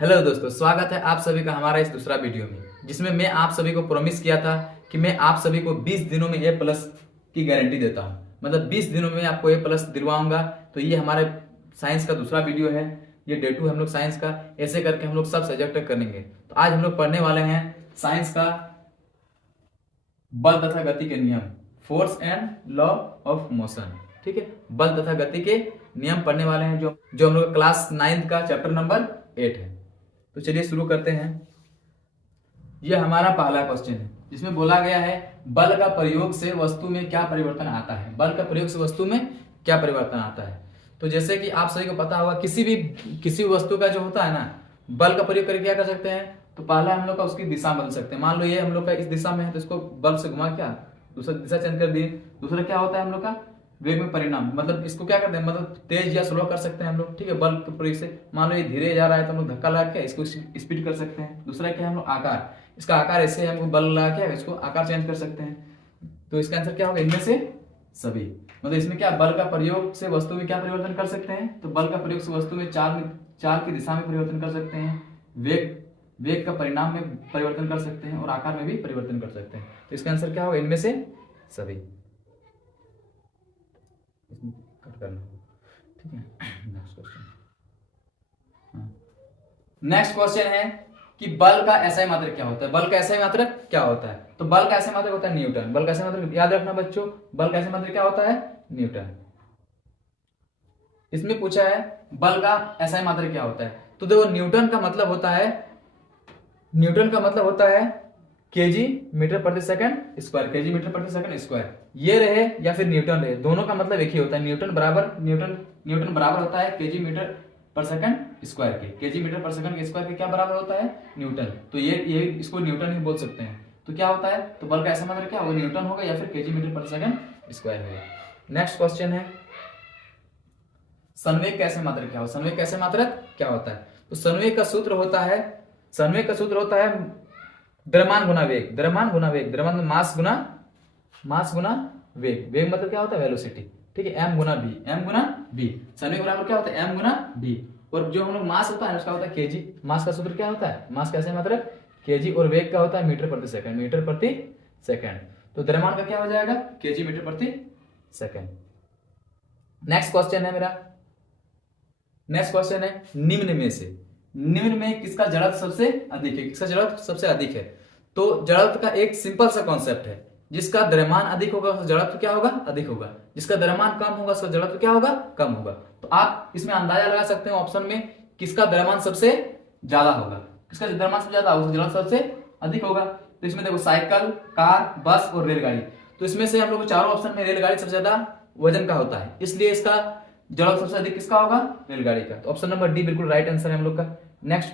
Hello दोस्तों, स्वागत है आप सभी का हमारा इस दूसरा वीडियो में, जिसमें मैं आप सभी को प्रॉमिस किया था कि मैं आप सभी को 20 दिनों में ए प्लस की गारंटी देता हूं। मतलब 20 दिनों में आपको ए प्लस दिलवाऊंगा। तो ये हमारे साइंस का दूसरा वीडियो है। ये डे 2 हम लोग साइंस का ऐसे करके हम लोग सब सब्जेक्ट करेंगे। तो आज हम लोग पढ़ने वाले हैं साइंस का बल तथा गति के नियम, force and law of motion. ठीक है, बल तथा गति के नियम पढ़ने वाले हैं जो हम लोग क्लास 9 का चैप्टर नंबर 8 है। तो चलिए शुरू करते हैं। यह हमारा पहला क्वेश्चन है, जिसमें बोला गया है बल का प्रयोग से वस्तु में क्या परिवर्तन आता है। बल का प्रयोग से वस्तु में क्या परिवर्तन आता है। तो जैसे कि आप सभी को पता होगा, किसी भी वस्तु का जो होता है ना, बल का प्रयोग करके क्या कर सकते हैं। तो पहला हम लोग का उसकी दिशा बदल सकते हैं। मान लो ये हम लोग का इस दिशा में है, तो इसको बल से घुमा क्या दूसरा दिशा चेंज कर दिए। दूसरा क्या होता है हम लोग का वेग में परिणाम, मतलब इसको क्या करते हैं, मतलब तेज या स्लो कर सकते हैं हम लोग। ठीक है, बल के प्रयोग से मान लो ये धीरे जा रहा है तो हम लोग धक्का लगा के इसको स्पीड कर सकते हैं। दूसरा क्या है हम लोग आकार, इसका आकार ऐसे हम बल लगा के इसको आकार चेंज कर सकते हैं। तो इसका आंसर क्या होगा, इनमें से सभी। मतलब इसमें क्या बल का प्रयोग से वस्तु में क्या परिवर्तन कर सकते हैं। तो बल का प्रयोग से वस्तु में चाल की दिशा में परिवर्तन कर सकते हैं, वेग का परिणाम में परिवर्तन कर सकते हैं और आकार में भी परिवर्तन कर सकते हैं। तो इसका आंसर क्या होगा, इनमें से सभी। कट करना, ठीक है। नेक्स्ट क्वेश्चन है कि बल का एसआई मात्रक क्या होता है। बल का एसआई मात्रक क्या होता है। तो बल का एसआई मात्रक होता है न्यूटन। बल का एसआई मात्रक याद रखना बच्चों, बल का एसआई मात्रक क्या होता है, न्यूटन। इसमें पूछा है बल का एसआई मात्रक क्या होता है। तो देखो न्यूटन का मतलब होता है केजी मीटर प्रति सेकंड स्क्वायर, केजी मीटर प्रति सेकंड स्क्वायर। ये रहे या फिर न्यूटन रहे, दोनों का मतलब एक ही होता है। न्यूटन बराबर होता है केजी मीटर पर सेकंड स्क्वायर के। केजी मीटर पर सेकंड के स्क्वायर के क्या बराबर होता है, न्यूटन। तो ये इसको न्यूटन ही बोल सकते हैं। तो क्या होता है, तो बल का ऐसा मात्रक क्या होगा, न्यूटन होगा या फिर केजी मीटर पर सेकंड स्क्वायर होगा। नेक्स्ट क्वेश्चन है संवेग का ऐसे मात्रक क्या होता है। संवेग का ऐसे मात्रक क्या होता है। तो संवेग का सूत्र होता है द्रव्यमान गुना वेग। द्रव्यमान मास गुना वेग मतलब क्या होता है, वेलोसिटी। ठीक है, m गुना v। संवेग बराबर क्या होता है, m गुना v। और जो हम लोग मास होता है उसका होता है केजी। मास का सूत्र क्या होता है, मास कैसे मात्रक केजी। और वेग का होता है मीटर प्रति सेकंड। तो द्रव्यमान का क्या हो जाएगा, केजी मीटर प्रति सेकंड। नेक्स्ट क्वेश्चन है निम्न में किसका जड़त्व सबसे अधिक है। तो जड़त्व का एक सिंपल सा कॉन्सेप्ट है, जिसका द्रव्यमान अधिक होगा उसका जड़त्व क्या होगा, अधिक होगा। जिसका द्रव्यमान कम होगा उसका जड़त्व क्या होगा, कम होगा। तो आप इसमें अंदाजा लगा सकते हो ऑप्शन में, किसका द्रव्यमान सबसे ज्यादा होगा। किसका द्रव्यमान सबसे ज्यादा होगा उसका जड़त्व सबसे अधिक होगा। तो इसमें देखो साइकिल, कार, बस और रेलगाड़ी। तो इसमें से हम लोग चारों ऑप्शन में रेलगाड़ी सबसे ज्यादा वजन का होता है, इसलिए इसका जड़त्व सबसे अधिक किसका होगा, रेलगाड़ी का। तो ऑप्शन नंबर डी बिल्कुल राइट आंसर है हम लोग का। नेक्स्ट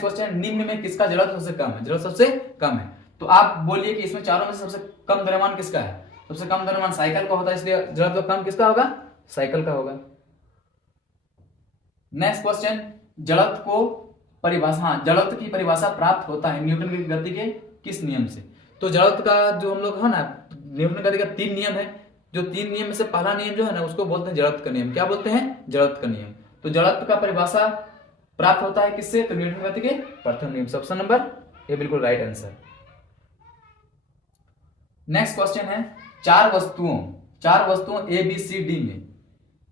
क्वेश्चन निम्न में किसका जड़त्व सबसे कम है। तो आप बोलिए कि इसमें चारों में से सबसे कम द्रव्यमान किसका है। सबसे कम द्रव्यमान साइकिल का होता है, इसलिए जड़त्व कम किसका होगा, साइकिल का होगा। नेक्स्ट क्वेश्चन जड़त्व की परिभाषा प्राप्त होता है न्यूटन की गति के किस नियम से। तो जड़त्व का जो हम लोग है ना, न्यूटन गति का 3 नियम है। जो 3 नियम में से पहला नियम जो है ना, उसको बोलते हैं जड़त्व का नियम। क्या बोलते हैं, जड़त्व का नियम। तो जड़त्व का परिभाषा प्राप्त होता है किससे, तो न्यूटन गति के प्रथम नियम से। ऑप्शन नंबर ए बिल्कुल राइट आंसर। नेक्स्ट क्वेश्चन है चार वस्तुओं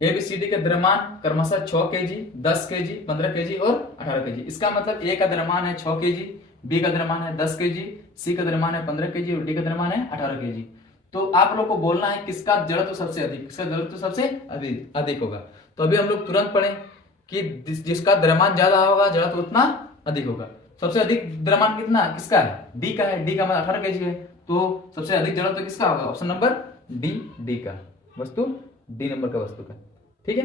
ABCD का द्रव्यमान क्रमशः 6 केजी, 10 केजी, 15 केजी और 18 केजी। इसका मतलब ए का द्रव्यमान है 6 केजी, बी का द्रव्यमान है 10 केजी, सी का द्रव्यमान है 15 केजी और डी का द्रव्यमान है 18 केजी। तो आप लोग को बोलना है किसका जड़त्व सबसे अधिक होगा। तो अभी हम लोग तुरंत पढ़ें कि जिसका द्रव्यमान ज्यादा होगा जड़त्व उतना अधिक होगा। सबसे अधिक द्रव्यमान किसका है, डी का है। डी का मतलब 18 केजी है, तो सबसे अधिक जड़त्व किसका होगा, ऑप्शन नंबर डी का वस्तु, डी नंबर का वस्तु का। ठीक है।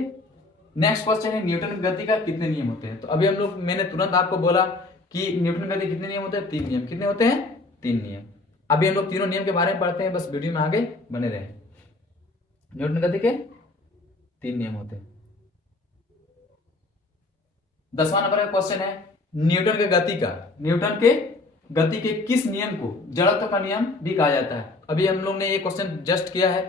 नेक्स्ट क्वेश्चन है न्यूटन की गति का कितने नियम होते हैं। तो अभी मैंने तुरंत आपको बोला कि न्यूटन गति कितने नियम होते हैं, 3 नियम। कितने होते हैं, 3 नियम। अभी हम लोग तीनों नियम के बारे में पढ़ते हैं, बस वीडियो में आगे बने रहे। न्यूटन गति के 3 नियम होते हैं। 10वां नंबर का क्वेश्चन है न्यूटन के गति के किस नियम को जड़त्व का नियम भी कहा जाता है। अभी हम लोग ने ये क्वेश्चन जस्ट किया है,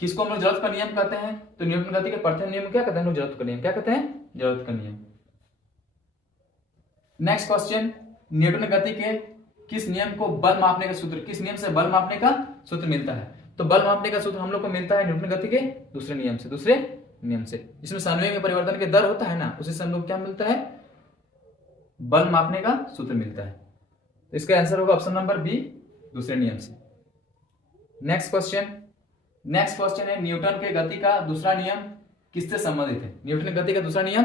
किसको हम लोग जड़त्व का नियम कहते हैं। तो न्यूटन गति के प्रथम नियम क्या कहते हैं, जड़त्व का नियम क्या कहते हैं, जरूरत का नियम। नेक्स्ट क्वेश्चन, न्यूटन गति के किस नियम को बल मापने का सूत्र, किस नियम से बल मापने का सूत्र मिलता है? तो बल मापने का सूत्र हम लोग को मिलता है न्यूटन गति के दूसरे नियम से, जिसमें संवेग में परिवर्तन के दर होता है ना, उसी से हम लोग क्या मिलता है, बल मापने का सूत्र मिलता है। तो इसका आंसर होगा ऑप्शन नंबर बी, दूसरे नियम से। नेक्स्ट क्वेश्चन है न्यूटन के गति का दूसरा नियम किससे संबंधित है? न्यूटन के गति का दूसरा नियम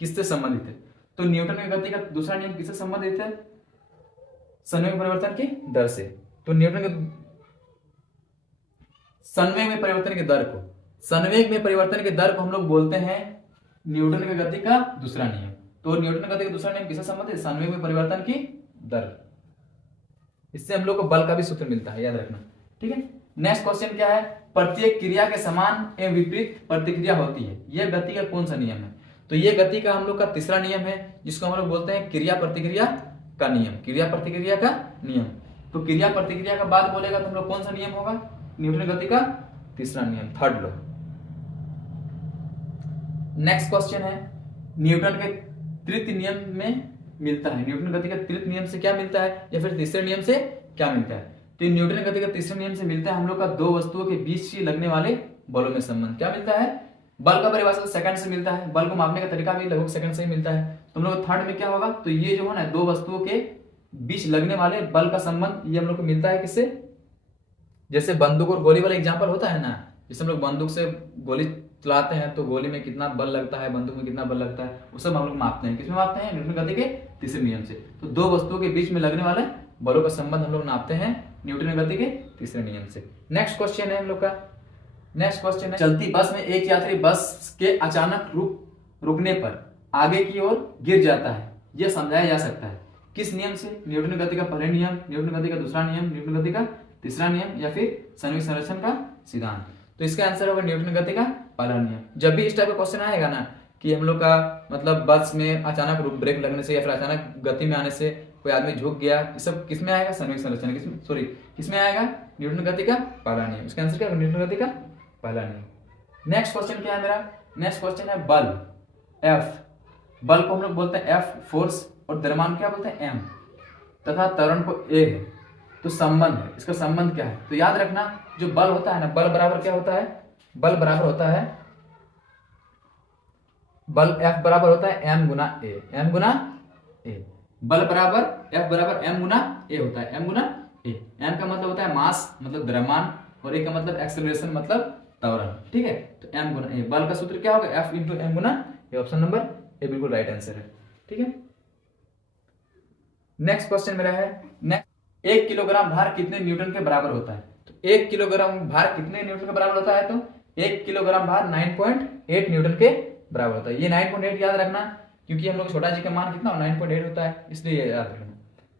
किससे संबंधित है? तो न्यूटन के गति का दूसरा नियम किससे संबंधित है? संवेग परिवर्तन की दर से। तो न्यूटन के संवेग में परिवर्तन के दर को हम लोग बोलते हैं न्यूटन के गति का दूसरा नियम। तो न्यूटन के गति का दूसरा नियम किससे संबंधित है? संवेग में परिवर्तन की दर। इससे हम लोग को बल का भी सूत्र मिलता है, याद रखना, ठीक है। नेक्स्ट क्वेश्चन क्या है, प्रत्येक क्रिया के समान एवं विपरीत प्रतिक्रिया होती है, यह गति का कौन सा नियम है? तो यह गति का हम लोग का तीसरा नियम है, जिसको हम लोग बोलते हैं क्रिया प्रतिक्रिया का नियम। तो क्रिया प्रतिक्रिया का बाद बोलेगा तो हम लोग कौन सा नियम होगा? न्यूटन गति का तीसरा नियम, थर्ड लॉ। नेक्स्ट क्वेश्चन है न्यूटन के तृतीय नियम में मिलता है, न्यूटन गति का तृतीय नियम से क्या मिलता है, या फिर तीसरे नियम से क्या मिलता है? तो न्यूटन गति का तीसरे नियम से मिलता है हम लोग का दो वस्तुओं के बीच ही लगने वाले बलों में संबंध। क्या मिलता है? बल का परिभाषा सेकंड से मिलता है, बल को मापने का तरीका भी लगभग सेकंड से ही मिलता है। तो हम लोग थर्ड में क्या होगा? तो ये जो है ना, दो वस्तुओं के बीच लगने वाले बल का संबंध, ये हम लोग को मिलता है किससे? जैसे बंदूक और गोली वाला एग्जांपल होता है ना, जैसे हम लोग बंदूक से गोली चलाते हैं तो गोली में कितना बल लगता है, बंदूक में कितना बल लगता है, वो सब हम लोग मापते हैं। किसमें मापते हैं? न्यूटन गति के तीसरे नियम से। तो दो वस्तुओं के बीच में लगने वाले बलों का संबंध हम लोग नापते हैं न्यूटन गति के तीसरे नियम से। नेक्स्ट क्वेश्चन है हम लोग का, नेक्स्ट क्वेश्चन है चलती बस में एक यात्री बस के अचानक रुकने पर आगे की ओर गिर जाता है, यह समझाया जा सकता है किस नियम से? न्यूटन गति का पहला नियम, न्यूटन गति का दूसरा नियम, न्यूटन गति का तीसरा नियम, या फिर संवेग संरक्षण का सिद्धांत। तो इसका आंसर होगा न्यूटन गति का पहला नियम। जब भी इस टाइप का क्वेश्चन आएगा ना कि हम लोग का मतलब बस में अचानक ब्रेक लगने से या फिर अचानक गति में आने से कोई आदमी झुक गया, ये सब किसमें आएगा? संवेग संरक्षण, किसमें आएगा? न्यूटन गति का पहला नियम। इसका आंसर क्या है? न्यूटन गति का पहला नियम। नेक्स्ट क्वेश्चन क्या है मेरा? नेक्स्ट क्वेश्चन है बल F। बल को हम लोग बोलते हैं F फोर्स, और द्रव्यमान क्या बोलते हैं M, तथा त्वरण को A है। तो संबंध है, इसका संबंध क्या है? तो याद रखना, जो बल होता है ना, बल बराबर क्या होता है? बल बराबर होता है, बल F बराबर होता है m Guna A, m Guna A। बल बराबर F बराबर m गुना A होता है, m गुना A। m का मतलब होता है मास, मतलब द्रव्यमान, और A का मतलब एक्सेलरेशन, मतलब त्वरण, ठीक है। तो m गुना A, बल का सूत्र क्या होगा? F into m Guna A। Option number A बिल्कुल राइट आंसर है, ठीक है। नेक्स्ट क्वेश्चन मेरा है, 1 किलोग्राम भार कितने न्यूटन के बराबर होता है? तो 1 किलोग्राम भार कितने न्यूटन के बराबर होता है? तो 1 किलोग्राम भार 9.8 न्यूटन के बराबर होता है। ये 9.8 याद रखना, क्योंकि हम लोग छोटा जी का मान कितना 9.8 होता है, इसलिए याद रखना,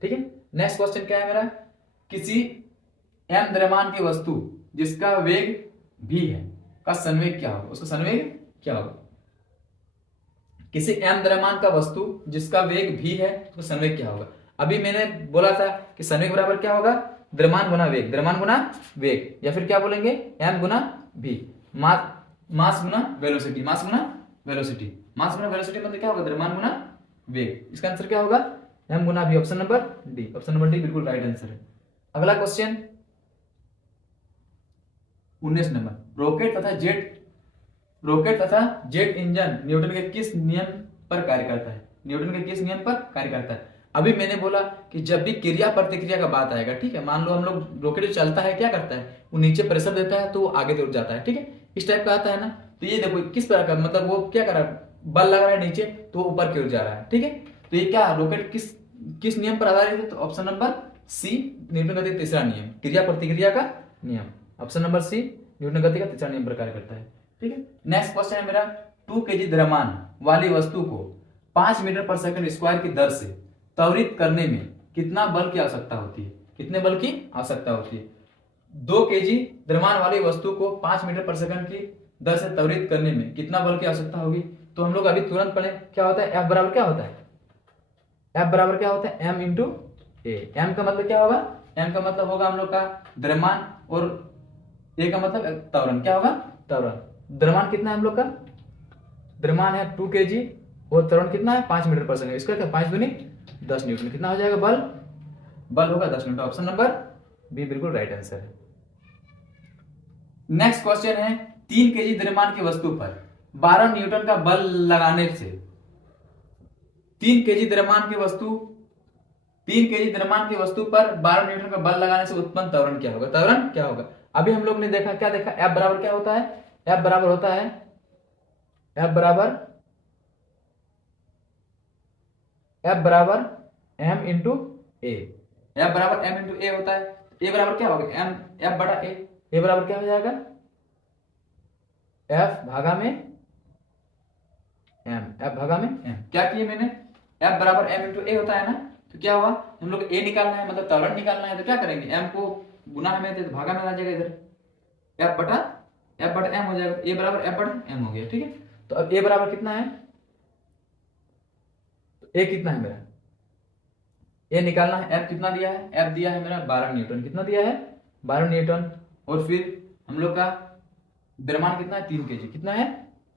ठीक है। नेक्स्ट क्वेश्चन क्या है मेरा, किसी m द्रव्यमान की वस्तु जिसका वेग v है का संवेग क्या होगा? उसका संवेग क्या होगा? किसी m द्रव्यमान का वस्तु जिसका वेग v है, उसका संवेग क्या होगा? अभी मैंने बोला था कि संवेग बराबर क्या होगा? द्रव्यमान गुना वेग, द्रव्यमान गुना वेग, या फिर क्या बोलेंगे? m गुना v, मास गुना वेलोसिटी, मास गुना वेलोसिटी, मास गुना वेलोसिटी मतलब क्या होगा? द्रव्यमान गुना वेग। इसका आंसर क्या होगा? m गुना v। Option number D, option number D बिल्कुल राइट आंसर है। अगला क्वेश्चन 19 नंबर, रॉकेट तथा जेट इंजन न्यूटन के किस नियम पर कार्य करता है? न्यूटन के किस नियम पर कार्य करता है? अभी मैंने बोला कि जब भी क्रिया प्रतिक्रिया का बात आएगा, ठीक है, मान लो हम लोग रॉकेट जो चलता है क्या करता है? वो नीचे प्रेशर देता है तो वो आगे की ओर जाता है, ठीक है, इस टाइप का आता है ना। तो ये देखो किस प्रकार का, मतलब वो क्या कर रहा है? बल लगा रहा है नीचे तो वो ऊपर की ओर जा रहा है, ठीक है। तो ये क्या रॉकेट किस नियम पर आधारित है? तो ऑप्शन नंबर सी, न्यूटन गति का तीसरा नियम, क्रिया प्रतिक्रिया का नियम। ऑप्शन नंबर सी, न्यूटन गति का तीसरा नियम पर कार्य करता है, ठीक है। नेक्स्ट क्वेश्चन है मेरा, 2 kg द्रव्यमान वाली वस्तु को 5 मीटर पर सेकंड स्क्वायर की दर से त्वरित करने में कितना बल की आवश्यकता होती है? कितने बल की आवश्यकता होती है? 2 kg द्रव्यमान वाली वस्तु को 5 मीटर पर सेकंड की दर से त्वरित करने में कितना बल की आवश्यकता होगी? तो हम लोग अभी तुरंत पढ़े, क्या होता है? F बराबर क्या होता है? F बराबर क्या होता है? m into A। m का मतलब क्या होगा? m का मतलब होगा हम लोग का द्रव्यमान, और A का मतलब त्वरण, क्या होगा? त्वरण। द्रव्यमान कितना है हम लोग का? द्रव्यमान है 2 kg और त्वरण कितना है 5 मीटर पर सेकंड। इसका क्या 5 दूनी 10 न्यूटन। कितना हो जाएगा बल होगा 10 न्यूटन। ऑप्शन नंबर बी बिल्कुल राइट आंसर है। नेक्स्ट क्वेश्चन है 3 केजी द्रव्यमान की वस्तु पर 12 न्यूटन का बल लगाने से 3 केजी द्रव्यमान की वस्तु पर 12 न्यूटन का बल लगाने से उत्पन्न त्वरण क्या होगा। त्वरण क्या होगा अभी हम लोग ने देखा, क्या देखा, F बराबर क्या होता है, F बराबर होता है m इंटू ए। F बराबर m इंटू ए होता है। ए बराबर क्या होगा m F बटा ए। ए बराबर क्या हो जाएगा F भागा में m। क्या किए मैंने, F बराबर m इंटू ए होता है ना, तो क्या हुआ हम लोग a निकालना है, मतलब त्वरण निकालना है, तो क्या करेंगे m को गुना में तो भागा में आ जाएगा इधर, F बटा m हो जाएगा। a बराबर F बटा m हो गया। ठीक है, तो अब a बराबर कितना है, तो a कितना है मेरा, a निकालना है। F कितना दिया है, F दिया है मेरा 12 न्यूटन। कितना दिया है 12 न्यूटन। और फिर हम लोग का द्रव्यमान कितना है 3 केजी। कितना है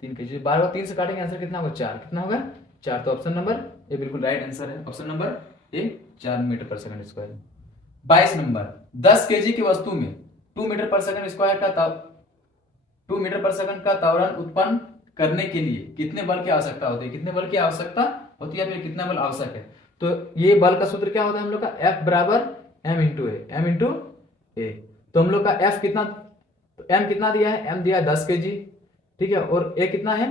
3 केजी। 12 को 3 से काटेंगे, आंसर कितना होगा 4। कितना होगा 4। तो ऑप्शन नंबर ए बिल्कुल राइट आंसर है। ऑप्शन नंबर ए 4 मीटर पर सेकंड स्क्वायर। 22 नंबर 10 केजी की वस्तु में 2 मीटर पर सेकंड स्क्वायर का 2 मीटर पर सेकंड का त्वरण उत्पन्न करने के लिए कितने बल की आवश्यकता होती है। कितने बल की आवश्यकता होती है, फिर कितना बल आवश्यक है। तो ये बल का सूत्र क्या होता है हम लोग का, F बराबर m इंटू ए। तो हम लोग का F कितना, तो m कितना दिया है, m दिया है 10 केजी। ठीक है, और a कितना है,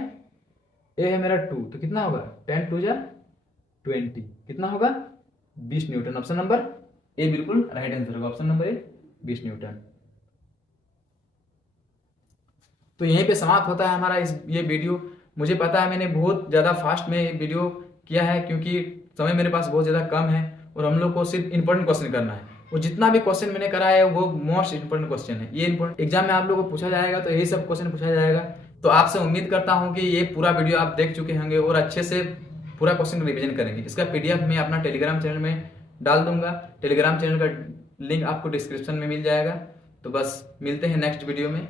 a है मेरा 2, तो कितना होगा 10 2 जा 20। कितना होगा 20 न्यूटन। ऑप्शन नंबर ए बिल्कुल राइट आंसर होगा। Option number A 20 Newton. तो यहीं पे समाप्त होता है हमारा ये वीडियो। मुझे पता है मैंने बहुत ज़्यादा फास्ट में वीडियो किया है, क्योंकि समय मेरे पास बहुत ज़्यादा कम है और हम लोग को सिर्फ इंपॉर्टेंट क्वेश्चन करना है। और जितना भी क्वेश्चन मैंने कराया है वो मोस्ट इंपॉर्टेंट क्वेश्चन है। ये इंपॉर्टेंट एग्जाम में आप लोगों को पूछा जाएगा, तो यही सब क्वेश्चन पूछा जाएगा। तो आपसे उम्मीद करता हूँ कि ये पूरा वीडियो आप देख चुके होंगे और अच्छे से पूरा क्वेश्चन रिविजन करेंगे। इसका PDF मैं अपना टेलीग्राम चैनल में डाल दूंगा। टेलीग्राम चैनल का लिंक आपको डिस्क्रिप्शन में मिल जाएगा। तो बस मिलते हैं नेक्स्ट वीडियो में।